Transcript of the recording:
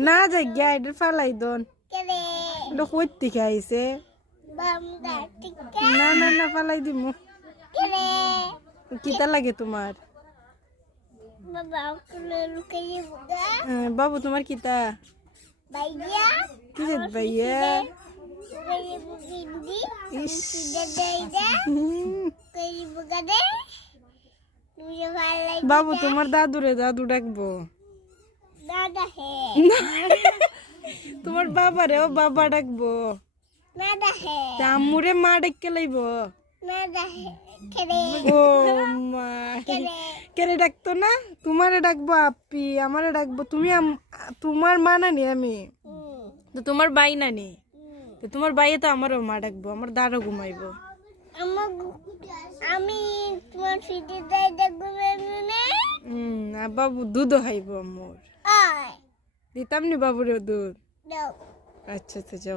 না যাই গিয়া এটা ফালাই দন এটা কইতে খাইছে না না না ফালাই দিমু কিতা লাগে তোমার বাবু তোমার কিতা কি ভাইয়া বাবু তোমার দাদুরে দাদু ডাকবো তোমার বাবারেও বাবা ডাকবো আম্মুরে মা ডাককে লাইব ও মা কেরে ডাকতো না তোমারে ডাকবো আপি আমারে ডাকবো তুমি তোমার মা নানি আমি তো তোমার বাই নানি তো তোমার বাইয়ে তো আমারও মা ডাকবো আমার দাঁড়ো ঘুমাইবো আমি তোমার ফিতে যাই দেখবো বাবু দুধও খাইবো মোর দিতাম নি বাবুরে দুধ আচ্ছা আচ্ছা যাও।